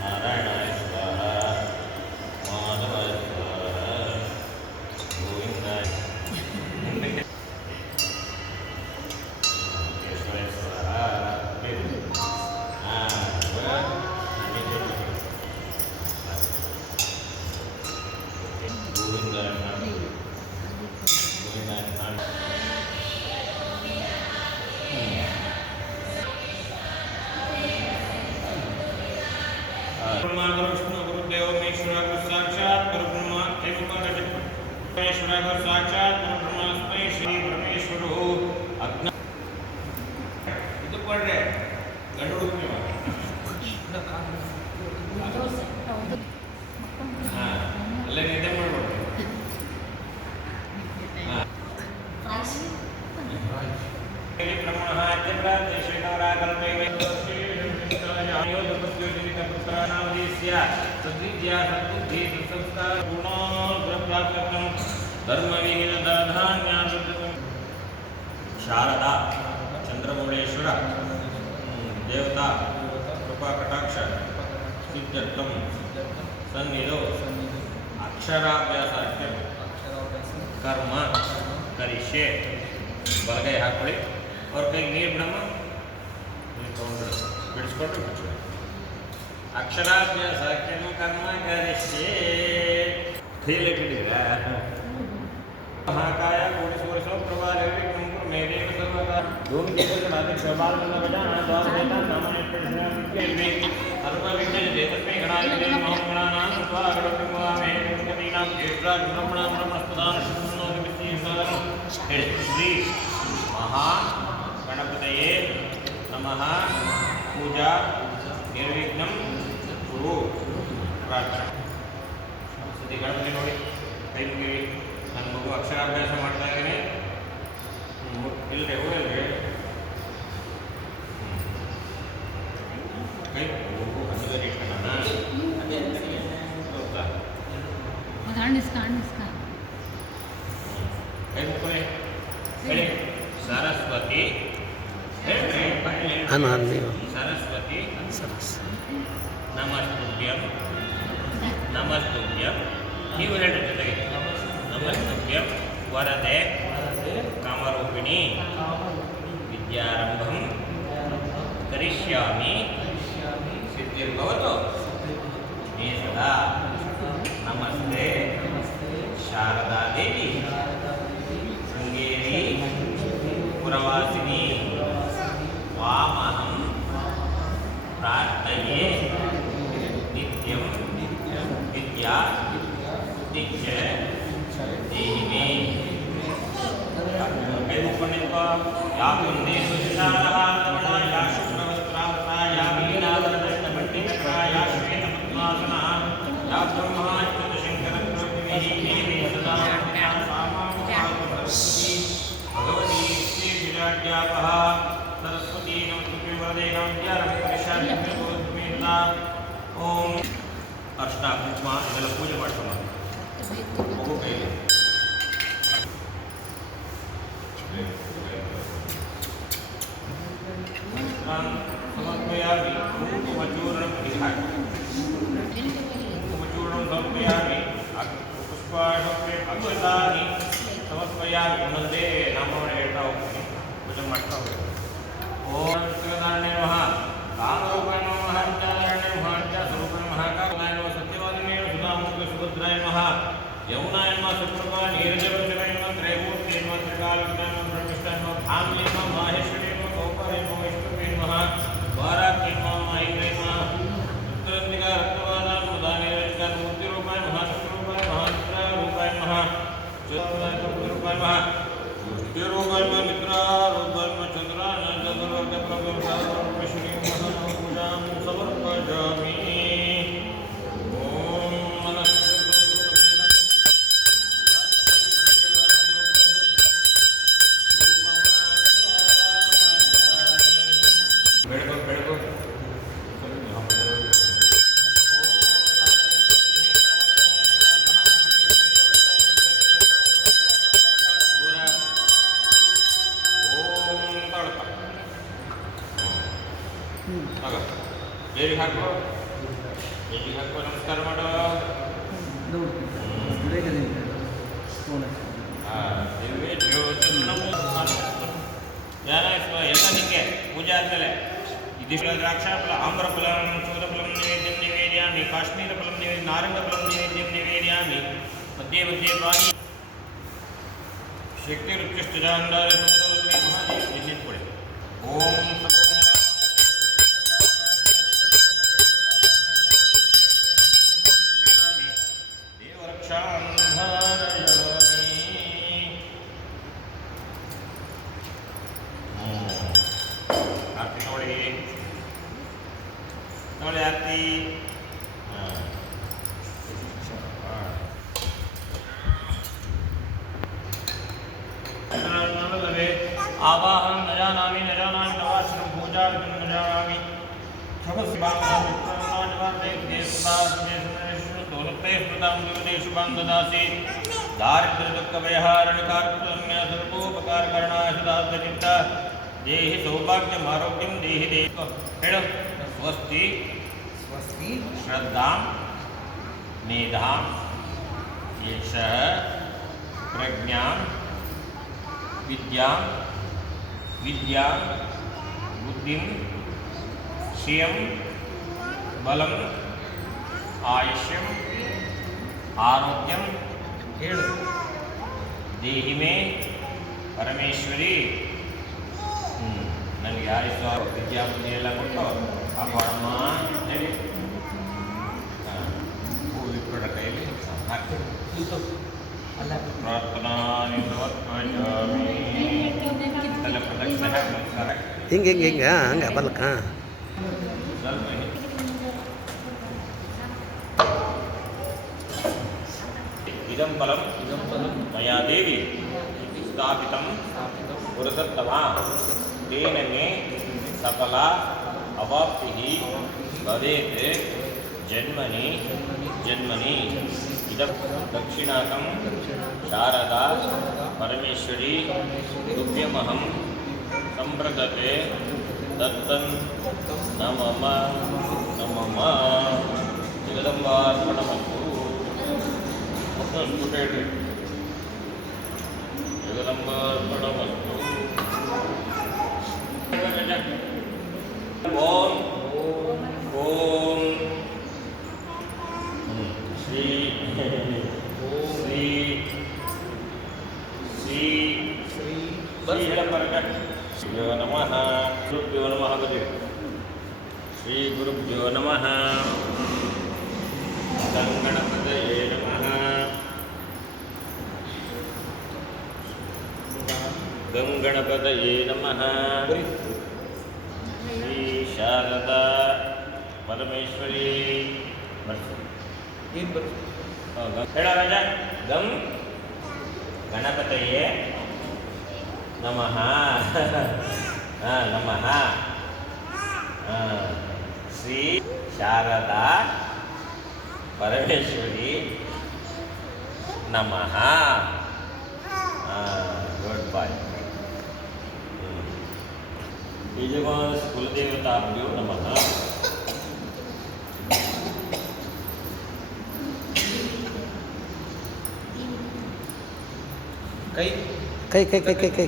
नारायणाय स्वाहा माधवाय स्वाहा गोविंदाय केशवाय स्वाहा गोविंदाय ब्रह्मा गुरु विष्णु गुरुदेव महेश्वर गुरु साक्षात् परब्रह्म महेश्वर गुरु साक्षात् परब्रह्म तस्मै श्री परमेश्वरो अग्न ಇದು ಕೊಡ್ರೆ ಗಂಡು ಹುಡುಗ ಅಲ್ಲೇ ನಿದ್ದೆ ಮಾಡ್ಬೋದು ಬ್ರಹ್ಮಣ ಶ್ರೀಕಾರಾಕಲ್ಪೇ सद्विद्या सद्बुद्धि संस्कार गुणोत्प्राप्तं धर्मविहीन धान्यान शारदा चंद्रमौळेश्वर देवता कृपा कटाक्ष सिद्धत्वं सन्निधौ अक्षराभ्यासार्थं कर्म करिष्ये बलगೈ ಹಾಕೊಳ್ಳಿ और कई ನೀರು ಬಿಡಮ್ಮ ಬಿಡಿಸ್ಕೊಂಡು ಬಿಚ್ಚು अक्षराभ्यासाख्य कर्म करिष्ये महाकाय कोटिसूर्यसो प्रभादेवी मेदेव सर्वकार धूम केतुर्गणाति क्षमालवजाना द्वारकेता नामनेत्रज्ञानविद्ये सर्वविद्यते तस्मै गणाधिपते महागणानां स्वागतमेवामे गणपतीनां ज्येष्ठां ब्रह्मणां ब्रह्मस्पदां शुभनोदिविद्येसारं श्री महा गणपतये नमः पूजा निर्विघ्नं गुरु प्रार्थना सती गणपति ನೋಡಿ ಕೈ ಮುಗಿರಿ ನನ್ನ ಮಗು ಅಕ್ಷರಾಭ್ಯಾಸ ಮಾಡ್ತಾ ಇದ್ದೀನಿ ಇಲ್ಲದೆ ಹೋಗಲ್ರಿ ಕೈ ಮಗು ಹಸಿದಲ್ಲಿ ಇಟ್ಕೊಳ್ಳೋಣ ಕೈ ಮುಕ್ಕೊಳ್ಳಿ ಹೇಳಿ ಸರಸ್ವತಿ ಹೇಳ್ರಿ सरस्वती नमस्तुभ्यं नमस्तुभ्यं ನೀವು ಹೇಳ್ರಿ ಜೊತೆಗೆ नमस्तुभ्यं वरदे कामरूपिणी विद्यारंभं करिष्यामि सिद्धिर्भवतु मे सदा नमस्ते शारदा देवी शृंगेरी पुरवासिनी वामहं प्रार्थये नित्यं विद्या बुद्धिश्च देहि मे या कुन्देषु विशालः या शुभ्रवस्त्रावृता या वीणावरदण्डभट्टिनकरा या श्वेतपद्मासनः या ब्रह्माच्युतशङ्करप्रभृतिः देवी सदा भगवती श्रीविराट्यापः सरस्वती नमस्तुभ्यं वरदे विद्यारंभं ओम अर्चना कुंकुಮ ಇದೆಲ್ಲ ಪೂಜೆ ಮಾಡ್ಕೊಳ್ಳೋಣ ಮಗು ಕೈಯಲ್ಲಿ समर्पयामि कुंकुमचूर्णं विधाय कुंकुमचूर्णं समर्पयामि पुष्पाणि अक्षतानि समर्पयामि ಮುಂದೆ ನಾಮವನ್ನು ಹೇಳ್ತಾ ಹೋಗ್ತೀನಿ ಪೂಜೆ ಮಾಡ್ತಾ ಹೋಗ್ತೀನಿ ओम सत्यनारायण नमः कामरूपाय नमः विद्यानारायण नमः विद्यास्वरूपाय नमः कालाय नमः सत्यवादिने सुधामूर्ति सुभद्राय नमः यमुनाय नमः सुप्रभा नीरजवल्लभाय नमः त्रैमूर्ति नमः त्रिकालज्ञाय नमः ब्रह्मनिष्ठाय नमः भाम्ये नमः माहेश्वरी नमः गौपाय नमः वैष्णवे नमः द्वाराख्ये नमः माहिन्द्राय नमः उत्तरन्दिका रक्तवादाय नमः दानेरजकाय मूर्तिरूपाय नमः शुक्ररूपाय नमः मित्रारूपाय नमः ज्योतिरूपाय नमः मित्रारूपाय नमः चंद्रा ಆಗ ಬೇರೆ ಹಾಕೋ ಬೇರೆ ಹಾಕೋ ನಮಸ್ಕಾರ ಮಾಡೋ ಎಲ್ಲ ನಿಮಗೆ ಪೂಜೆ ಆದಮೇಲೆ ಇದಿಷ್ಟು ದ್ರಾಕ್ಷಾಫಲ ಆಮ್ರಫಲಂ ಚೂರಫಲಂ ನೈವೇದ್ಯಂ ನಿವೇದ್ಯಾಮಿ ಕಾಶ್ಮೀರಫಲಂ ನಿವೇದ್ಯ ನಾರಂಗಫಲಂ ನಿವೇದ್ಯಂ ನಿವೇದ್ಯಾಮಿ ಮಧ್ಯೆ ಮಧ್ಯೆ ಪಾನಿ ಶಕ್ತಿರುತ್ಕೃಷ್ಟಜಾಂಡಾರ ಮಹಾದೇವ ನಿಶ್ಚಿತ ಕೊಡಿ ಓಂ ನೋಡಿ ಆರ್ತಿ आवाहन न जानामि तवाश्रम पूजा न जानामि ददासि दारिद्र्य दुःख भयहारणकारण्य सर्वोपकारकरणाय सदाचित्त देहि सौभाग्यम आरोग्यम देहि देहि हेळु स्वस्ति स्वस्ति श्रद्धां मेधां यशः प्रज्ञां विद्यां विद्या बुद्धिं श्रियं बलं आयुष्यं आरोग्यं देहि मे परमेश्वरी ನನಗೆ ಆಯುಷ್ಯ ವಿದ್ಯಾ ಬುದ್ಧಿ ಎಲ್ಲ ಕೊಟ್ಟು ಕಾಪಾಡಮ್ಮ ಹೇಳಿ ಹೂ ಇಟ್ಕೊಂಡ ಕೈಯಲ್ಲಿ ಹಾಕ್ತೀವಿ ಪ್ರಾರ್ಥನಾ ಪ್ರದಕ್ಷಿಣೆ ನಮಸ್ಕಾರ ಹಿಂಗೆ ಹಂಗೆ ಬಲ್ಕ ಇದಂ ಫಲಂ ಮಯಾ ದೇವಿ ಸ್ಥಾಪಿತಂ ಪುರಸತ್ತಮ तेन मे सफला अवाप्तिः भवेत् जन्मनि जन्मनि इदं दक्षिणाकं शारदा परमेश्वरी तुभ्यमहं सम्प्रदते दत्तं न मम जगदम्बार्पणमस्तु जगदम्बार्पणमस्तु ओम ओम श्री श्री श्री श्री गुरुभ्यो नमः गुरुभ्यो नमः श्री गुरुभ्यो नमः गणपतये नमः गणपतये नमः शारदा परमेश्वरी हेलो राजा गम गणपतये नमः नमः श्री शारदा परमेश्वरी नमः गुड बाय यजमानस्य कुलदेवताभ्यो नमः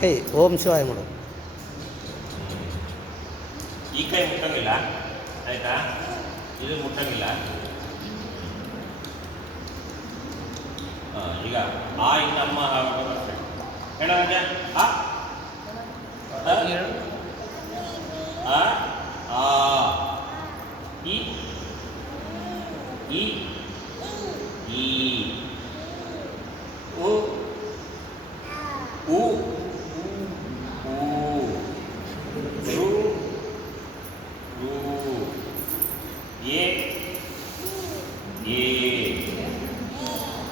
ಕೈ ಓಂ ಶಿವಾಯ ಮಾಡು ಈ ಕೈ ಮುಟ್ಟಂಗಿಲ್ಲ ಆಯ್ತಾ ಇದು ಮುಟ್ಟಂಗಿಲ್ಲ ಈಗ ಆ ಇನ್ನು ಅಮ್ಮ ಹೇಳ ಆ आ आ ई ई ई ओ ऊ ऊ रू रू ये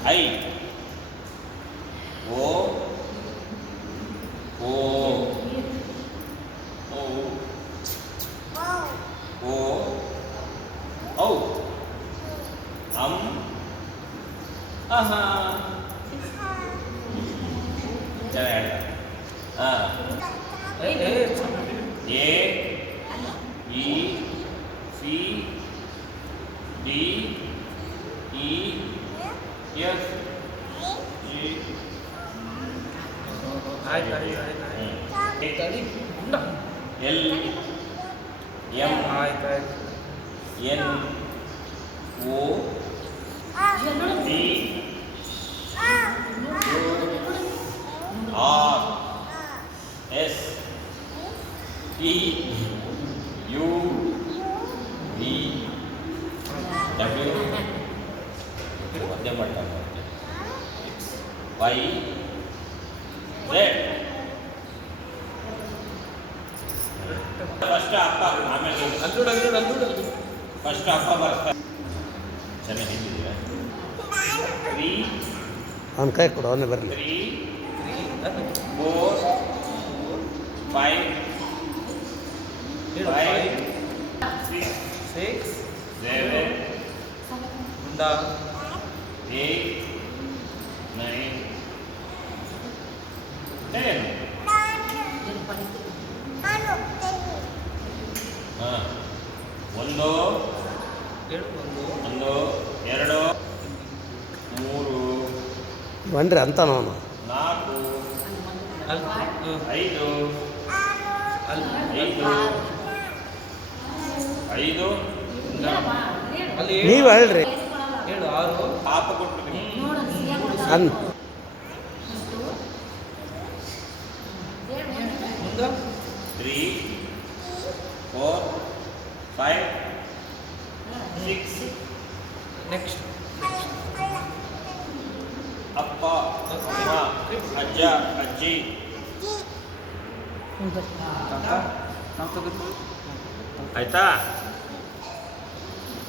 आई ओ ओ ओ आहा चल हाँ ए ई ಎಲ್ ಎಂ ಆಯ್ತು N O D R S T U V W ಮಧ್ಯಮ ಮಟ್ಟ ವೈ ಝೆಡ್. ಫಸ್ಟ್ ಅಪ್ಪ ಆಮೇಲೆ ಫಸ್ಟ್ ಅಪ್ಪ ಬರ್ತಾರೆ. ಚೆನ್ನಾಗಿ ಹಿಂದಿದ್ದೀರಾ? 3 ಅವ್ನ ಕೈ ಕೊಡು, ಅವನೇ ಬರಲಿ. 3 4 5 6 7 8 9 10. ಹಾಂ, 1 2 3 ಬನ್ರಿ ಅಂತಾನ ಅವನು. 4 5 ನೀವು ಹೇಳ್ರಿ ಪಾಪ ಕೊಟ್ಬಿಡಿ. ಅನ್ 3 4 5 6 ನೆಕ್ಸ್ಟ್ ಅಪ್ಪ ಅಮ್ಮ ಅಜ್ಜ ಅಜ್ಜಿ ಆಯ್ತಾ?